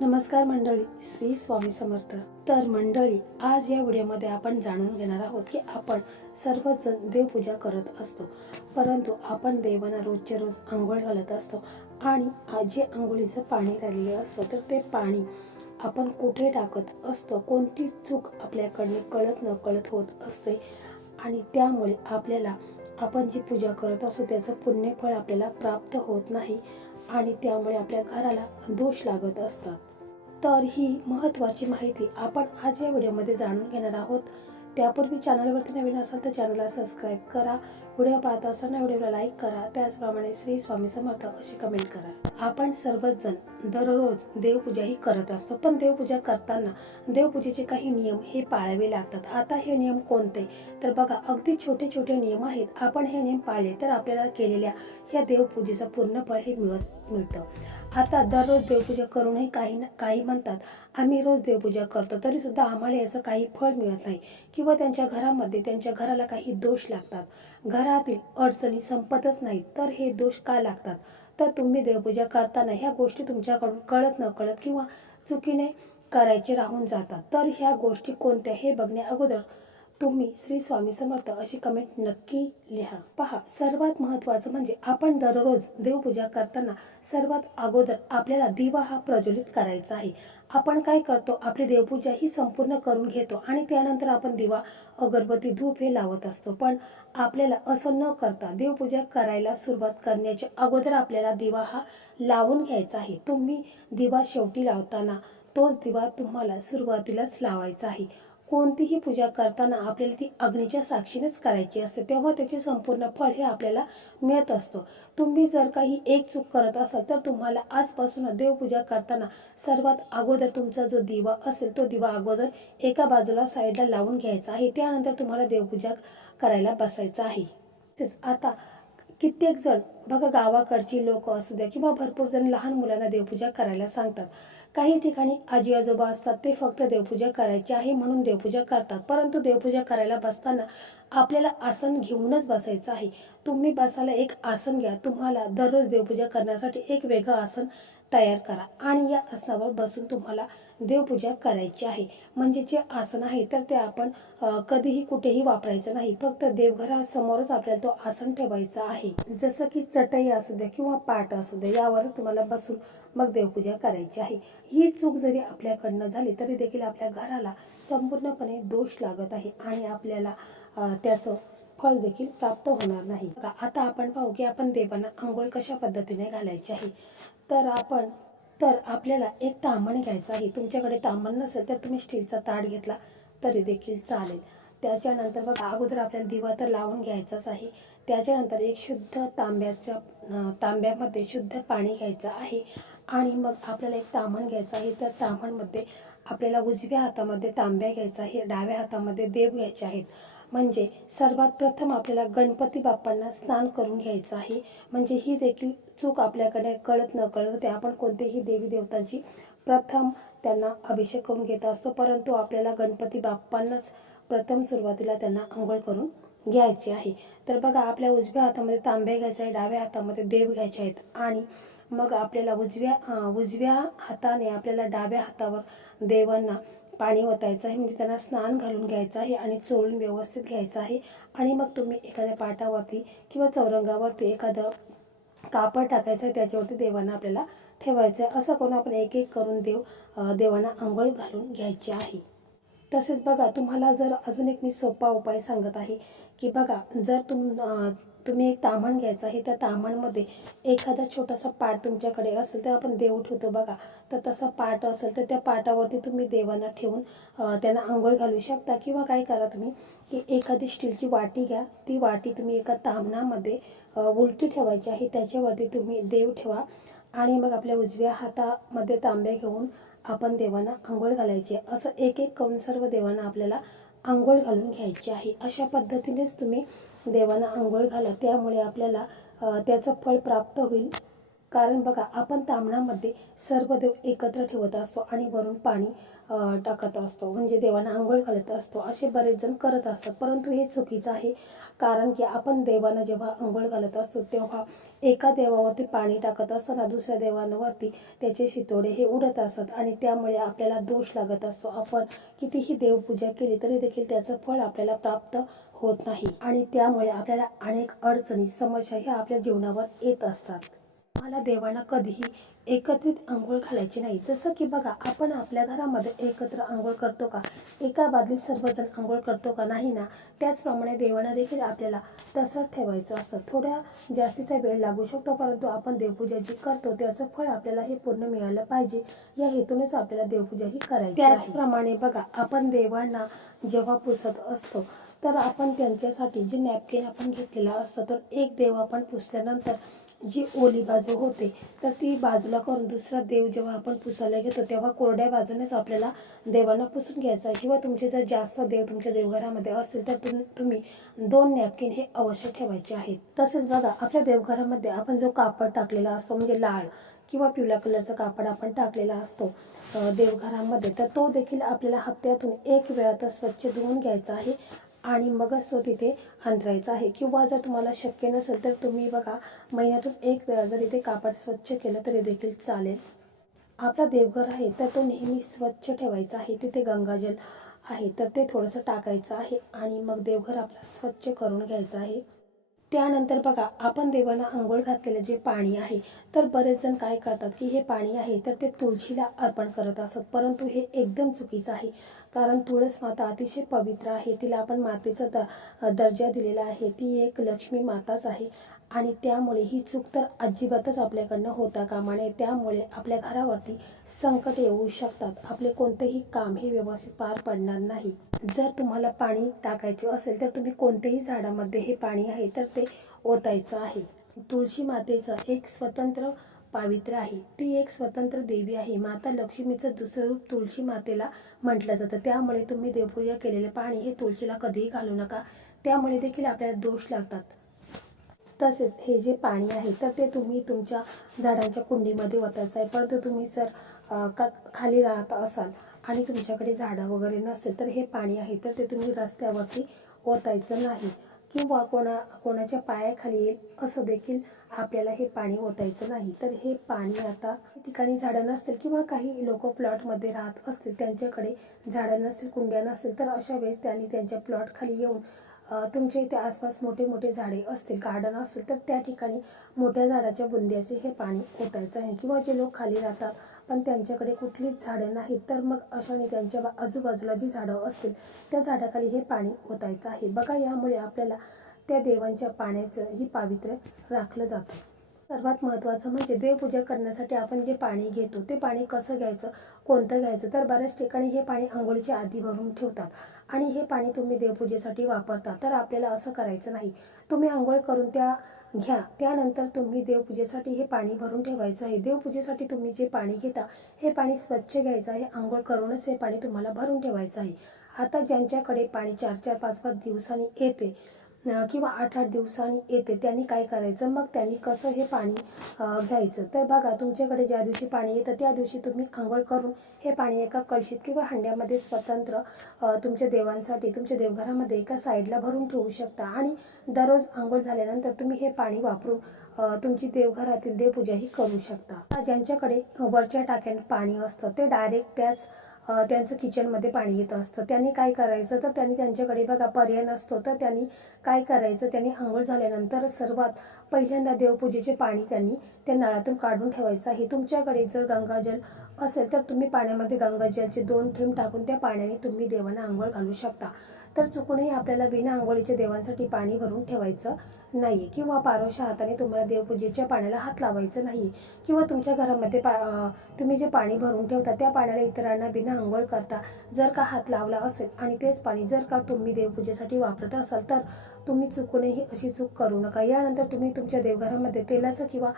नमस्कार मंडळी श्री स्वामी समर्थ. तर मंडळी आज या व्हिडिओमध्ये आपण जाणून घेणार आहोत की आपण सर्वजण देवपूजा करत असतो. परंतु आपण देवांना रोजच्या रोज आंघोळ घालत असतो आणि आज जे आंघोळीचं पाणी राहिलेलं असतं तर ते पाणी आपण कुठे टाकत असतो? कोणती चूक आपल्याकडने कळत न कळत होत असते? आणि त्यामुळे आपल्याला आपण जी पूजा करत असतो त्याचं पुण्यफळ आपल्याला प्राप्त होत नाही आणि त्यामुळे आपल्या घराला दोष लागत असतात. तर ही महत्त्वाची माहिती आपण आज या व्हिडिओमध्ये जाणून घेणार आहोत. त्यापूर्वी चॅनलवरती नवीन असाल तर चॅनलला सबस्क्राईब करा. व्हिडिओ पाहत असताना व्हिडिओला लाईक करा. त्याचप्रमाणे श्री स्वामी समर्थ अशी कमेंट करा. आपण सर्वच जण दररोज देवपूजा ही करत असतो. पण देवपूजा करताना देवपूजेचे काही नियम हे पाळावे लागतात. आता हे नियम कोणते? तर बघा अगदी छोटे छोटे नियम आहेत. आपण हे नियम पाळले तर आपल्याला केलेल्या ह्या देवपूजेचं पूर्ण फळ हे मिळत मिळतं. आता दररोज देवपूजा करूनही काही ना काही म्हणतात आम्ही रोज देवपूजा करतो. तरी सुद्धा आम्हाला याचं काही फळ मिळत नाही. किंवा त्यांच्या घरामध्ये त्यांच्या घराला काही दोष लागतात. घरातील अडचणी संपतच नाहीत. तर हे दोष का लागतात? तर तुम्ही देवपूजा करताना ह्या गोष्टी तुमच्याकडून कळत न कळत किंवा चुकीने करायचे राहून जातात. तर ह्या गोष्टी कोणत्या हे बघण्या अगोदर तुम्ही श्री स्वामी समर्थ अशी कमेंट नक्की लिहा. पहा सर्वात महत्त्वाचं म्हणजे आपण दररोज देवपूजा करताना सर्वात अगोदर आपल्याला दिवा हा प्रज्वलित करायचा आहे. आपण काय करतो आपली देवपूजा ही संपूर्ण करून घेतो आणि त्यानंतर आपण दिवा अगरबत्ती धूप हे लावत असतो. पण आपल्याला असं न करता देवपूजा करायला सुरुवात करण्याच्या अगोदर आपल्याला दिवा हा लावून घ्यायचा आहे. तुम्ही दिवा शेवटी लावताना तोच दिवा तुम्हाला सुरुवातीलाच लावायचा आहे. कोणतीही पूजा करताना आपल्याला ती अग्नीच्या साक्षीनेच करायची असते. तेव्हा त्याचे संपूर्ण फळ हे आपल्याला मिळत असतं. तुम्ही जर काही एक चूक करत असाल तर तुम्हाला आजपासून देवपूजा करताना सर्वात अगोदर तुमचा जो दिवा असेल तो दिवा अगोदर एका बाजूला साईडला लावून घ्यायचा आहे. त्यानंतर तुम्हाला देवपूजा करायला बसायचं आहे. तसेच आता कित्येक जण बघा गावाकडची लोक असू द्या किंवा भरपूर जण लहान मुलांना देवपूजा करायला सांगतात. काही ठिकाणी आजी आजोबा असतात ते फक्त देवपूजा करायची आहे म्हणून देवपूजा करतात. परंतु देवपूजा करायला बसताना आपल्याला आसन घेऊनच बसायचं आहे. तुम्ही बसायला एक आसन घ्या. तुम्हाला दररोज देवपूजा करण्यासाठी एक वेगळं आसन तयार करा. आणि या आसनावर बसून तुम्हाला देवपूजा करायची आहे. म्हणजे जे आसन आहे तर ते आपण कधीही कुठेही वापरायचं नाही. फक्त देवघरासमोरच आपल्याला तो आसन ठेवायचा आहे. जसं की चटई असू द्या किंवा पाट असू द्या यावर तुम्हाला बसून मग देवपूजा करायची आहे. ही चूक जरी आपल्याकडनं झाली तरी देखील आपल्या घराला संपूर्णपणे दोष लागत आहे. आणि आपल्याला त्याचं फळ देखील प्राप्त होणार नाही. आता आपण पाहू की आपण देवांना आंघोळ कशा पद्धतीने घालायची आहे. तर आपण तर आपल्याला एक तामण घ्यायचं आहे. तुमच्याकडे तामण नसेल तर तुम्ही स्टीलचा ताट घेतला तरी देखील चालेल. त्याच्यानंतर बघा अगोदर आपल्याला दिवा तर लावून घ्यायचाच आहे. त्याच्यानंतर एक शुद्ध तांब्याच्या तांब्यामध्ये शुद्ध पाणी घ्यायचं आहे. आणि मग आपल्याला एक तामण घ्यायचं आहे. त्या तामणमध्ये आपल्याला उजव्या हातामध्ये तांब्या घ्यायचा आहे. डाव्या हातामध्ये देव घ्यायचे आहेत. म्हणजे सर्वात प्रथम आपल्याला गणपती बाप्पांना स्नान करून घ्यायचं आहे. म्हणजे ही देखील चूक आपल्याकडे कळत न कळत होते आपण कोणतेही देवी देवतांची प्रथम त्यांना अभिषेक करून घेत असतो. परंतु आपल्याला गणपती बाप्पांनाच प्रथम सुरुवातीला त्यांना आंघोळ करून घ्यायची आहे. तर बघा आपल्या उजव्या हातामध्ये तांबे घ्यायचे आहे डाव्या हातामध्ये देव घ्यायचे आहेत आणि मग आपल्याला उजव्या उजव्या हाताने आपल्याला डाव्या हातावर देवांना पाणी ओतायचं आहे म्हणजे त्यांना स्नान घालून घ्यायचं आहे आणि चोळून व्यवस्थित घ्यायचं आहे. आणि मग तुम्ही एखाद्या पाटावरती किंवा चौरंगावरती एखादं कापड टाकायचं आहे त्याच्यावरती देवांना आपल्याला ठेवायचं आहे. असं करून आपण एक एक करून देव देवांना आंघोळ घालून घ्यायची आहे. तसेच बघा तुम्हाला जर अजून एक मी सोपा उपाय सांगत आहे की बघा जर तुम तुम्ही एक ताम्हण घ्यायचं आहे त्या ताम्हणमध्ये एखादा छोटासा पाट तुमच्याकडे असेल तर आपण देव ठेवतो बघा. तर तसा पाट असेल तर त्या पाटावरती तुम्ही देवांना ठेवून त्यांना आंघोळ घालू शकता. किंवा काय करा तुम्ही की एखादी स्टीलची वाटी घ्या. ती वाटी तुम्ही एका ताम्हणामध्ये उलटी ठेवायची आहे. त्याच्यावरती तुम्ही देव ठेवा. आणि मग आपल्या उजव्या हातामध्ये तांब्या घेऊन आपण देवांना आंघोळ घालायची असं एक एक करून सर्व देवांना आपल्याला आंघोळ घालून घ्यायची आहे. अशा पद्धतीनेच तुम्ही देवांना आंघोळ घाला. त्यामुळे आपल्याला त्याचं फळ प्राप्त होईल. कारण बघा आपण तांबणामध्ये सर्व देव एकत्र ठेवत असतो आणि वरून पाणी टाकत असतो. म्हणजे देवांना आंघोळ घालत असतो. असे बरेच जण करत असतात. परंतु हे चुकीचं आहे. कारण की आपण देवांना जेव्हा अंघोळ घालत असतो तेव्हा एका देवावरती पाणी टाकत असताना दुसऱ्या देवांवरती त्याचे शितोडे हे उडत असतात आणि त्यामुळे आपल्याला दोष लागत असतो. आपण कितीही देवपूजा केली तरी देखील त्याचं फळ आपल्याला प्राप्त होत नाही आणि त्यामुळे आपल्याला अनेक अडचणी समस्या ह्या आपल्या जीवनावर येत असतात. मला देवांना कधीही एकत्रित आंघोळ घालायची नाही. जसं की बघा आपण आपल्या घरामध्ये एकत्र आंघोळ करतो का? एका बादलीत सर्वजण आंघोळ करतो का? नाही ना? त्याचप्रमाणे देवांना देखील आपल्याला तसं ठेवायचं असतं. थोड्या जास्तीचा वेळ लागू शकतो परंतु आपण देवपूजा जी करतो त्याचं फळ आपल्याला हे पूर्ण मिळालं पाहिजे. या हेतूनच आपल्याला देवपूजा ही करायची त्याचप्रमाणे बघा आपण देवांना जेव्हा पुसत असतो तर आपण त्यांच्यासाठी जे नॅपकिन आपण घेतलेला असतो तर एक देव आपण पुसल्यानंतर जी ओली बाजू होते तर ती बाजूला करून दुसरा देव जेव्हा आपण पुसायला घेतो तेव्हा कोरड्या बाजूनेच आपल्याला देवांना पुसून घ्यायचं आहे. किंवा तुमचे जर जास्त देव तुमच्या देवघरामध्ये असतील तर तुम तुम्ही दोन नॅपकिन हे अवश्य ठेवायचे आहेत. तसेच बघा आपल्या देवघरामध्ये आपण जो कापड टाकलेला असतो म्हणजे लाल किंवा पिवळ्या कलरचं कापड आपण टाकलेला असतो देवघरामध्ये तर तो देखील आपल्याला हप्त्यातून एक वेळा तर स्वच्छ धुवून घ्यायचा आहे. आणि मगच तो तिथे अंतरायचा आहे. किंवा जर तुम्हाला शक्य नसेल तर तुम्ही बघा महिन्यातून एक वेळा जर इथे कापड स्वच्छ केलं तरी देखील चालेल. आपला देवघर आहे तर तो नेहमी स्वच्छ ठेवायचा आहे. तिथे गंगाजल आहे तर ते थोडंसं टाकायचं आहे आणि मग देवघर आपला स्वच्छ करून घ्यायचं आहे. त्यानंतर बघा आपण देवाला आंघोळ घातलेलं जे पाणी आहे तर बरेच जण काय करतात की हे पाणी आहे तर ते तुळशीला अर्पण करत असत. परंतु हे एकदम चुकीचं आहे. कारण तुळस माता अतिशय पवित्र आहे. तिला आपण मातेचा द दर्जा दिलेला आहे. ती एक लक्ष्मी माताच आहे. आणि त्यामुळे ही चूक तर अजिबातच आपल्याकडनं होता कामा नये. त्यामुळे आपल्या घरावरती संकट येऊ शकतात. आपले कोणतेही काम हे व्यवस्थित पार पडणार नाही. जर तुम्हाला पाणी टाकायचे असेल तर तुम्ही कोणत्याही झाडामध्ये हे पाणी आहे तर ते ओतायचं आहे. तुळशी मातेचं एक स्वतंत्र पावित्र्य आहे. ती एक स्वतंत्र देवी आहे. माता लक्ष्मीचं दुसरं रूप तुळशी मातेला म्हटलं जातं. त्यामुळे तुम्ही देवपूजा केलेले पाणी हे तुळशीला कधीही घालू नका. त्यामुळे देखील आपल्याला दोष लागतात. तसेच हे जे पाणी आहे तर ते तुम्ही तुमच्या झाडांच्या कुंडीमध्ये ओतायचं आहे. परंतु तुम्ही जर का खाली राहत असाल आणि तुमच्याकडे झाडं वगैरे नसेल तर हे पाणी आहे तर ते तुम्ही रस्त्यावरती ओतायचं नाही. किंवा कोणा कोणाच्या पायाखाली येईल असं देखील आपल्याला हे पाणी ओतायचं नाही. तर हे पाणी आता ठिकाणी झाडं नसतील किंवा काही लोक प्लॉटमध्ये राहत असतील त्यांच्याकडे झाडं नसतील कुंड्या नसतील तर अशा वेळेस त्यांनी त्यांच्या प्लॉटखाली येऊन तुमच्या इथे आसपास मोठे मोठे झाडे असतील गार्डन असेल तर त्या ठिकाणी मोठ्या झाडाच्या बुंद्याचे हे पाणी ओतायचं आहे. किंवा जे लोक खाली राहतात पण त्यांच्याकडे कुठलीच झाडं नाहीत तर मग अशाने त्यांच्या आजूबाजूला जी झाडं असतील त्या झाडाखाली हे पाणी ओतायचं आहे. बघा यामुळे आपल्याला त्या देवांच्या पाण्याचं ही पावित्र्य राखलं जातं. सर्वात महत्त्वाचं म्हणजे देवपूजा करण्यासाठी आपण जे पाणी घेतो ते पाणी कसं घ्यायचं कोणतं घ्यायचं तर बऱ्याच ठिकाणी हे पाणी आंघोळीच्या आधी भरून ठेवतात. आणि हे पाणी तुम्ही देवपूजेसाठी वापरता तर आपल्याला असं करायचं नाही. तुम्ही आंघोळ करून त्या घ्या त्यानंतर तुम्ही देवपूजेसाठी हे पाणी भरून ठेवायचं आहे. देवपूजेसाठी तुम्ही जे पाणी घेता हे पाणी स्वच्छ घ्यायचं आहे. आंघोळ करूनच हे पाणी तुम्हाला भरून ठेवायचं आहे. आता ज्यांच्याकडे पाणी चार चार पाच पाच दिवसांनी येते किंवा आठ आठ दिवसांनी येते. त्यांनी काय करायचं? मग त्यांनी कसं हे पाणी घ्यायचं? तर बघा तुमच्याकडे ज्या दिवशी पाणी येतं त्या दिवशी तुम्ही आंघोळ करून हे पाणी एका कळशीत किंवा हंड्यामध्ये स्वतंत्र तुमच्या देवांसाठी तुमच्या देवघरामध्ये एका साईडला भरून ठेवू शकता. आणि दररोज आंघोळ झाल्यानंतर तुम्ही हे पाणी वापरून तुमची देवघरातील देवपूजाही करू शकता. ज्यांच्याकडे वरच्या टाक्यात पाणी असतं ते डायरेक्ट त्याच त्यांचं किचनमध्ये पाणी येत असतं. त्यांनी काय करायचं? तर त्यांनी त्यांच्याकडे बघा पर्याय नसतो. तर त्यांनी काय करायचं? त्यांनी आंघोळ झाल्यानंतर सर्वात पहिल्यांदा देवपूजेचे पाणी त्यांनी त्या नळातून काढून ठेवायचं आहे. तुमच्याकडे जर गंगाजल असेल तर तुम्ही पाण्यामध्ये गंगाजलचे दोन थेंब टाकून त्या पाण्याने तुम्ही देवांना आंघोळ घालू शकता. तर चुकूनही आपल्याला बिना आंघोळीच्या देवांसाठी पाणी भरून ठेवायचं नाही किंवा पारोशा हाताने तुम्हाला देवपूजेच्या पाण्याला हात लावायचं नाही किंवा तुमच्या घरामध्ये पा तुम्ही जे पाणी भरून ठेवता त्या पाण्याला इतरांना बिना आंघोळ करता जर का हात लावला असेल आणि तेच पाणी जर का तुम्ही देवपूजेसाठी वापरत असाल तर तुम्ही चुकूनही अशी चूक करू नका. यानंतर तुम्ही तुमच्या देवघरामध्ये तेलाचा किंवा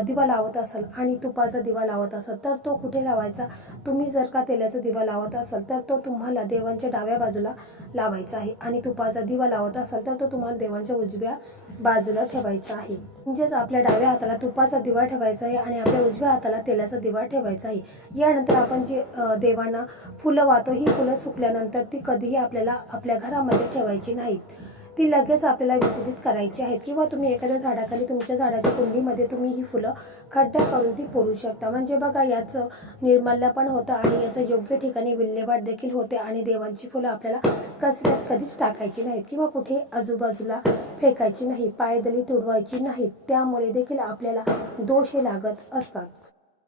दिवा लावत असाल आणि तुपाचा दिवा लावत असाल तर तो कुठे लावायचा? तुम्ही जर का तेलाचा दिवा लावत असाल तर तो तुम्हाला देवांच्या डाव्या बाजूला लावायचा आहे आणि तुपाचा दिवा लावत असाल तर तो तुम्हाला देवांच्या उजव्या बाजूला ठेवायचा आहे. म्हणजेच आपल्या डाव्या हाताला तुपाचा दिवा ठेवायचा आहे आणि आपल्या उजव्या हाताला तेलाचा दिवा ठेवायचा आहे. यानंतर आपण जे देवांना फुलं वाहतो ही फुलं सुकल्यानंतर ती कधीही आपल्याला आपल्या घरामध्ये ठेवायची नाहीत. ती लगेच आपल्याला विसर्जित करायची आहेत. किंवा तुम्ही एखाद्या झाडाखाली तुमच्या झाडाच्या कुंडीमध्ये तुम्ही ही फुलं खड्डा करून ती पुरू शकता. म्हणजे बघा याचं निर्मल्य पण होतं आणि याचं योग्य ठिकाणी विल्हेवाट देखील होते आणि देवांची फुलं आपल्याला कचऱ्यात कधीच टाकायची नाहीत किंवा कुठे आजूबाजूला फेकायची नाही पायदली तुडवायची नाहीत. त्यामुळे देखील आपल्याला दोष लागत असतात.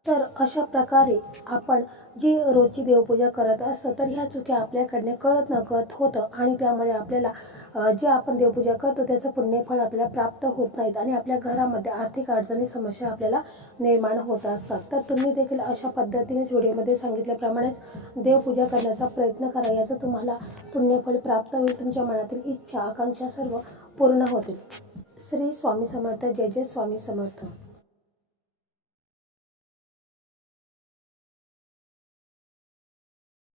तर अशा प्रकारे आपण जी रोजची देवपूजा करत असतो तर ह्या चुक्या आपल्याकडने कळत नकळत होतं आणि त्यामुळे आपल्याला जे आपण देवपूजा करतो त्याचं पुण्यफळ आपल्याला प्राप्त होत नाहीत आणि आपल्या घरामध्ये आर्थिक अडचणी समस्या आपल्याला निर्माण होत असतात. तर तुम्ही देखील अशा पद्धतीनेच व्हिडिओमध्ये सांगितल्याप्रमाणेच देवपूजा करण्याचा प्रयत्न करा. याचं तुम्हाला पुण्यफळ प्राप्त होईल तुमच्या मनातील इच्छा आकांक्षा सर्व पूर्ण होतील. श्री स्वामी समर्थ. जय जय स्वामी समर्थ.